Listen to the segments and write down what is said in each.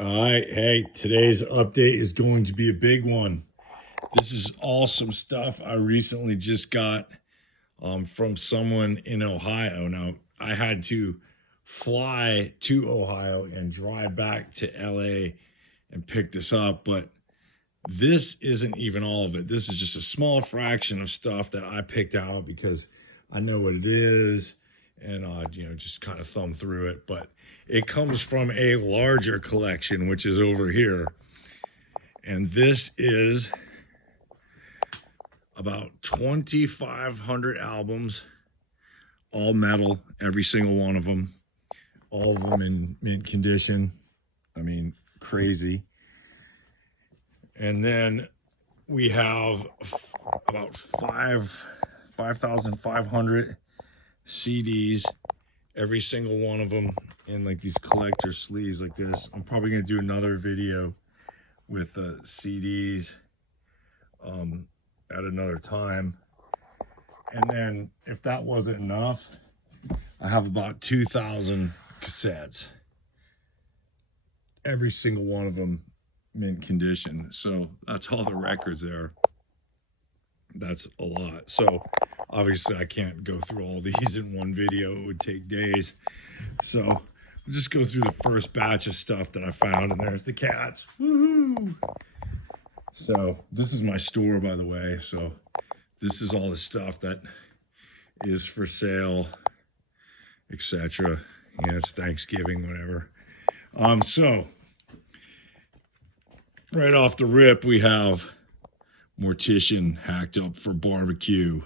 All right, hey, today's update is going to be a big one. This is awesome stuff I recently just got from someone in Ohio. Now, I had to fly to Ohio and drive back to LA and pick this up, but this isn't even all of it. This is just a small fraction of stuff that I picked out because I know what it is and just kind of thumb through it, but it comes from a larger collection which is over here. And this is about 2,500 albums, all metal, every single one of them, all of them in mint condition. I mean, crazy. And then we have about 5,500 CDs, every single one of them in like these collector sleeves like this. I'm probably going to do another video with CDs at another time. And then if that wasn't enough, I have about 2,000 cassettes, every single one of them mint condition. So that's all the records there. That's a lot. So obviously I can't go through all these in one video. It would take days. So I'll just go through the first batch of stuff that I found, and there's the cats. Woohoo! So this is my store, by the way. So this is all the stuff that is for sale, etc. It's Thanksgiving, whatever. So right off the rip, we have Mortician, Hacked Up for Barbecue.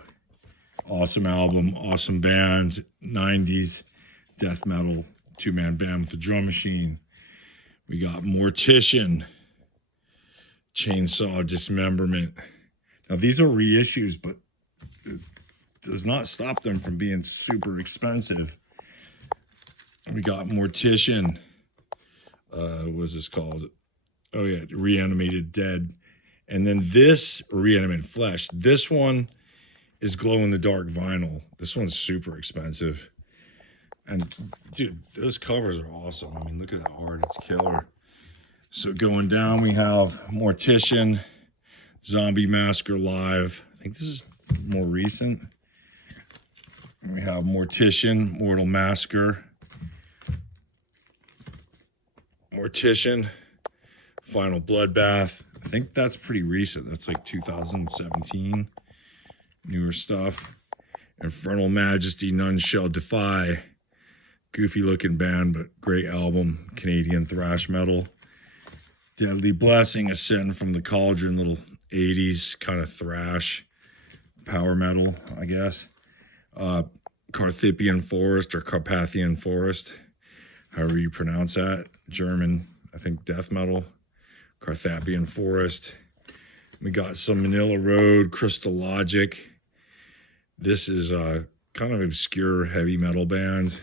Awesome album, awesome band, 90s death metal, two-man band with a drum machine. We got Mortician, Chainsaw Dismemberment. Now these are reissues, but it does not stop them from being super expensive. We got Mortician, what's this called? Oh yeah, Reanimated Dead. And then this Reanimated Flesh. This one is glow-in-the-dark vinyl. This one's super expensive. And dude, those covers are awesome. I mean, look at that art, it's killer. So going down, we have Mortician, Zombie Massacre Live. I think this is more recent. And we have Mortician, Mortal Massacre. Mortician, Final Bloodbath. I think that's pretty recent. That's like 2017. Newer stuff. Infernal Majesty, None Shall Defy. Goofy looking band, but great album. Canadian thrash metal. Deadly Blessing, Ascend from the Cauldron, little 80s kind of thrash power metal, I guess. Carthipian Forest or Carpathian Forest, however you pronounce that. German, I think, death metal. Carthapian Forest. We got some Manila Road, Crystal Logic. This is a kind of obscure heavy metal band.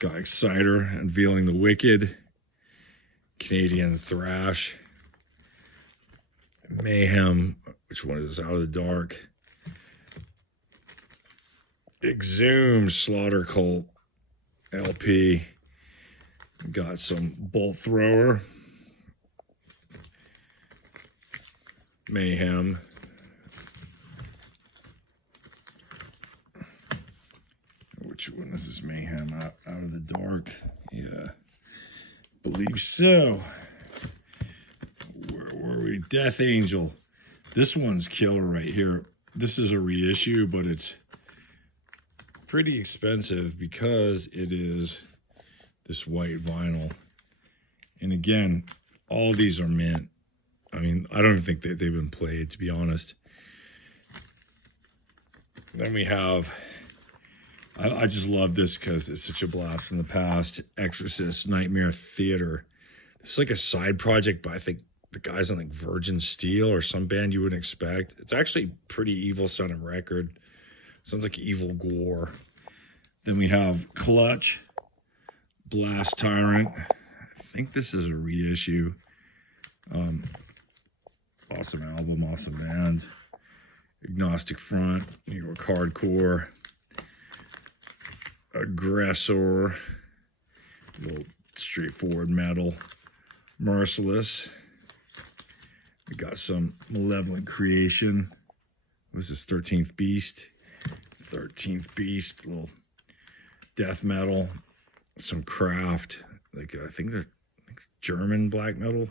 Got Exciter, Unveiling the Wicked. Canadian thrash. Mayhem, which one is this? Out of the Dark. Exhumed, Slaughter Cult LP. Got some Bolt Thrower. Mayhem. Which one is this? Mayhem, Out of the Dark. Yeah, believe so. Where were we? Death Angel. This one's killer right here. This is a reissue, but it's pretty expensive because it is this white vinyl. And again, all these are mint. I mean, I don't even think that they've been played, to be honest. Then we have, I just love this because it's such a blast from the past. Exorcist, Nightmare Theater. It's like a side project, but I think the guy's on like Virgin Steel or some band you wouldn't expect. It's actually pretty evil sounding record. Sounds like Evil Gore. Then we have Clutch, Blast Tyrant. I think this is a reissue. Awesome album, awesome band. Agnostic Front, New York Hardcore. Aggressor. Little straightforward metal. Merciless. We got some Malevolent Creation. What is this? 13th Beast. 13th Beast. Little death metal. Some Craft. Like, I think they're German black metal.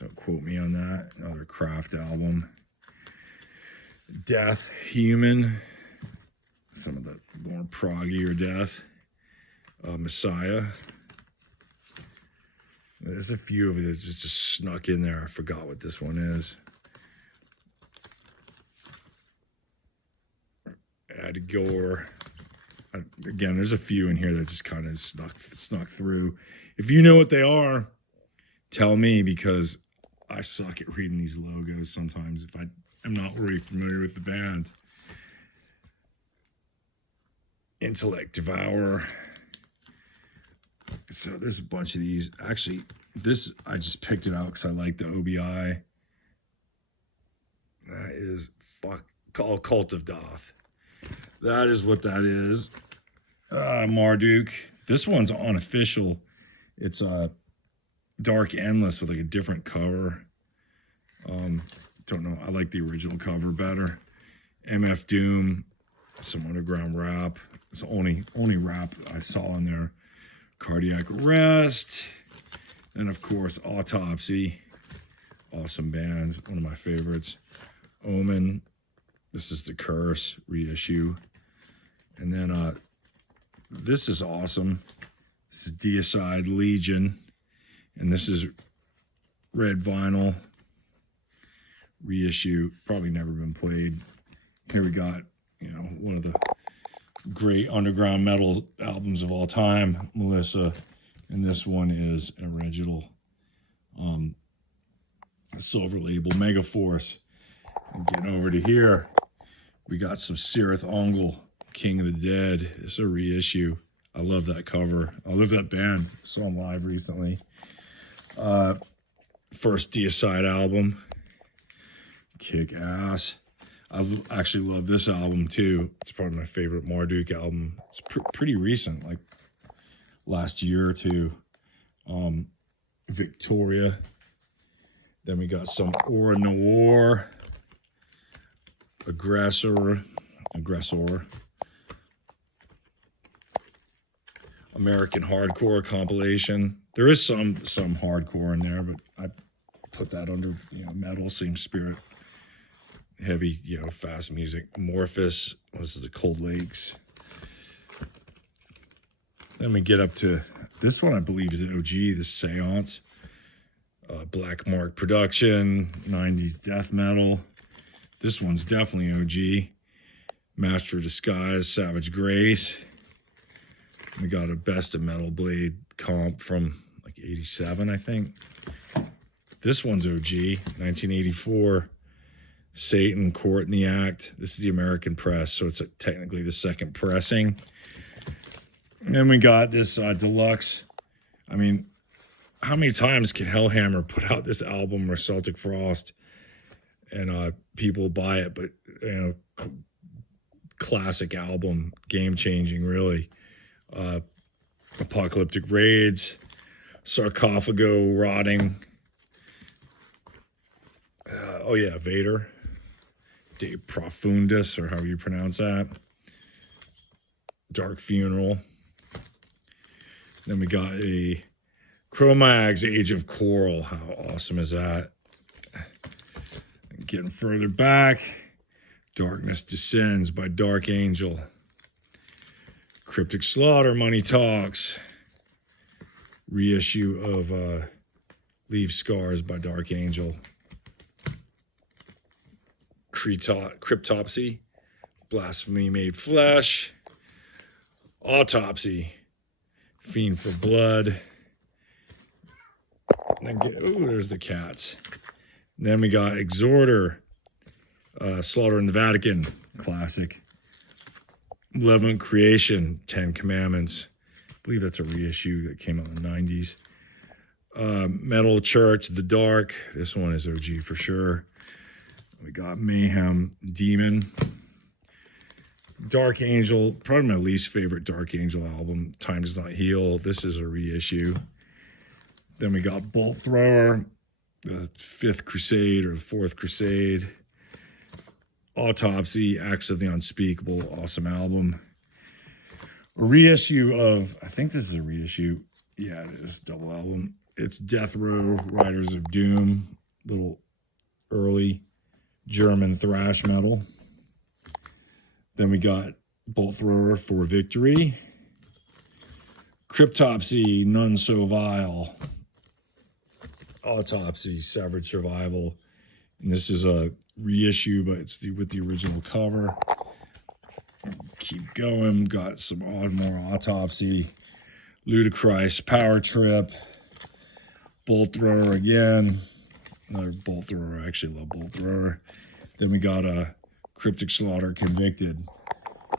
Don't quote me on that. Another Craft album. Death, Human. Some of the more proggier Death. Messiah. There's a few of it that's just snuck in there. I forgot what this one is. Add Gore. Again, there's a few in here that just kind of snuck through. If you know what they are, tell me, because I suck at reading these logos sometimes if I am not really familiar with the band. Intellect Devour. So there's a bunch of these. Actually, this, I just picked it out because I like the OBI. That is called Cult of Doth. That is what that is. Marduk. This one's unofficial. It's Dark Endless with like a different cover. Don't know. I like the original cover better. MF Doom. Some underground rap. It's the only rap I saw in there. Cardiac Arrest. And of course, Autopsy. Awesome band. One of my favorites. Omen. This is The Curse reissue. And then this is awesome. This is Deicide Legion. And this is red vinyl reissue. Probably never been played. Here we got, you know, one of the great underground metal albums of all time, Melissa. And this one is an original silver label, Megaforce. And getting over to here, we got some Cirith Ungol, King of the Dead. This is a reissue. I love that cover. I love that band. Saw them live recently. First Deicide album. Kick ass. I actually love this album too. It's probably my favorite Marduk album. It's pretty recent, like last year or two. Victoria. Then we got some Aura Noir. Aggressor. American Hardcore compilation. There is some hardcore in there, but I put that under, you know, metal, same spirit. Heavy, you know, fast music. Amorphous. This is the Cold Lakes. Then we get up to this one, I believe is OG, the Seance. Black Mark Production, 90s death metal. This one's definitely OG. Master of Disguise, Savage Grace. We got a Best of Metal Blade comp from like 87, I think. This one's OG, 1984. Satan, Court in the Act. This is the American press, so it's technically the second pressing. And then we got this deluxe. I mean, how many times can Hellhammer put out this album or Celtic Frost and people buy it? But, you know, classic album, game-changing, really. Apocalyptic Raids, Sarcophago Rotting. Oh yeah, Vader. De Profundis, or however you pronounce that. Dark Funeral. Then we got a Cro-Mags, Age of Coral. How awesome is that? Getting further back, Darkness Descends by Dark Angel. Cryptic Slaughter, Money Talks. Reissue of Leave Scars by Dark Angel. Cryptopsy, Blasphemy Made Flesh. Autopsy, Fiend for Blood. And then there's the cats. And then we got Exhorter, Slaughter in the Vatican, classic. Malevolent Creation, 10 Commandments. I believe that's a reissue that came out in the 90s. Metal Church, The Dark. This one is OG for sure. We got Mayhem Demon. Dark Angel, probably my least favorite Dark Angel album, Time Does Not Heal. This is a reissue. Then we got Bolt Thrower, the Fifth Crusade or the Fourth Crusade. Autopsy, Acts of the Unspeakable, awesome album. A reissue of, I think this is a reissue. Yeah, it is, double album. It's Death Row, Riders of Doom, little early German thrash metal. Then we got Bolt Thrower for Victory. Cryptopsy, None So Vile. Autopsy, Severed Survival. And this is a reissue, but it's with the original cover. Keep going. Got some more Autopsy. Ludicrous, Power Trip. Bolt Thrower again. Another Bolt Thrower. I actually love Bolt Thrower. Then we got a Cryptic Slaughter, Convicted.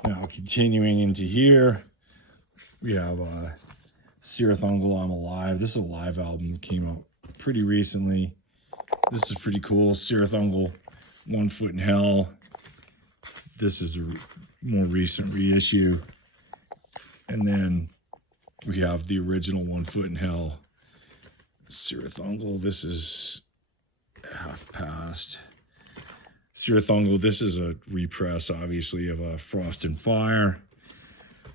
Now continuing into here, we have Sirathungal, I'm Alive. This is a live album, came out pretty recently. This is pretty cool. Sirathungal, One Foot in Hell. This is a more recent reissue. And then we have the original One Foot in Hell. Sirathungal, this is half past. Sirathungal, this is a repress, obviously, of Frost and Fire.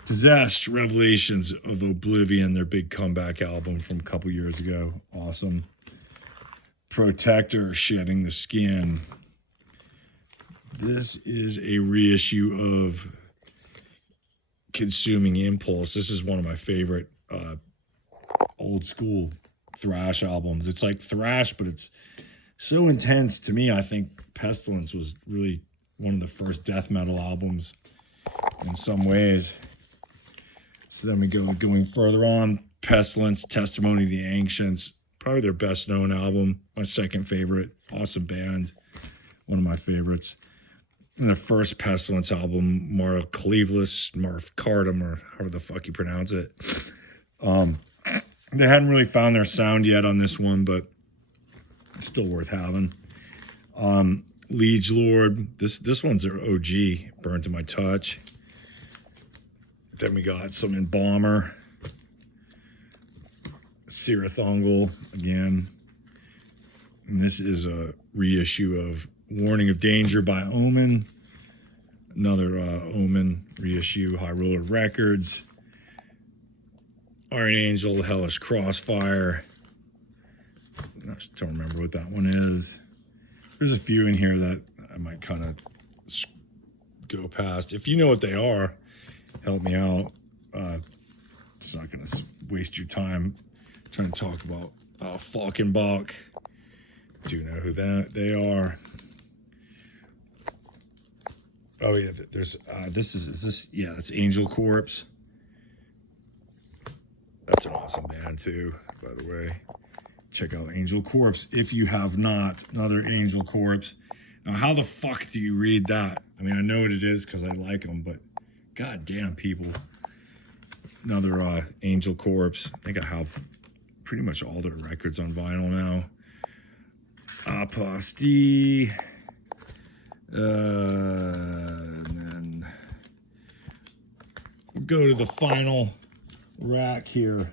Possessed, Revelations of Oblivion, their big comeback album from a couple years ago. Awesome. Protector, Shedding the Skin. This is a reissue of Consuming Impulse. This is one of my favorite old school thrash albums. It's like thrash, but it's so intense to me. I think Pestilence was really one of the first death metal albums in some ways. So then we going further on. Pestilence, Testimony of the Ancients, probably their best known album. My second favorite. Awesome band. One of my favorites. And the first Pestilence album, Marv Cardum, or however the fuck you pronounce it. They hadn't really found their sound yet on this one, but it's still worth having. Liege Lord, this one's their OG, Burned to My Touch. Then we got some Embalmer. Sirathungal again. And this is a reissue of Warning of Danger by Omen. Another Omen reissue, High Roller Records. Iron Angel, Hellish Crossfire. I don't remember what that one is. There's a few in here that I might kind of go past. If you know what they are, help me out. It's not going to waste your time trying to talk about Falkenbach. Do you know who they are? Oh yeah, there's that's Angel Corpse. That's an awesome band too, by the way. Check out Angel Corpse if you have not. Another Angel Corpse. Now, how the fuck do you read that? I mean, I know what it is because I like them, but goddamn, people. Another Angel Corpse. I think I have pretty much all their records on vinyl now. Aposty. And then we'll go to the final rack here.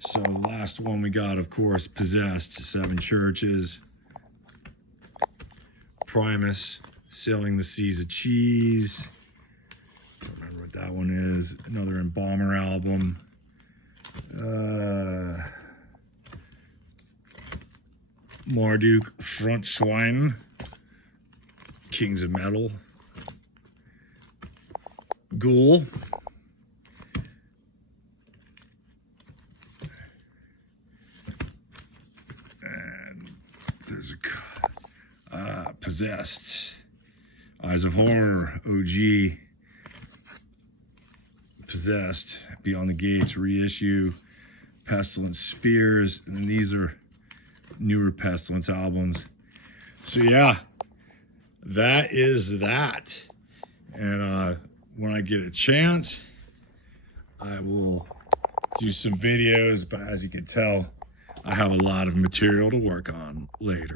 So last one we got, of course, Possessed, Seven Churches. Primus, Sailing the Seas of Cheese. I don't remember what that one is. Another Embalmer album. Marduk, Frontschwein. Kings of Metal. Ghoul. And there's a Possessed. Eyes of Horror, OG. Possessed, Beyond the Gates, reissue. Pestilence, Spheres, and then these are newer Pestilence albums. So yeah, that is that. And when I get a chance, I will do some videos, but as you can tell, I have a lot of material to work on later.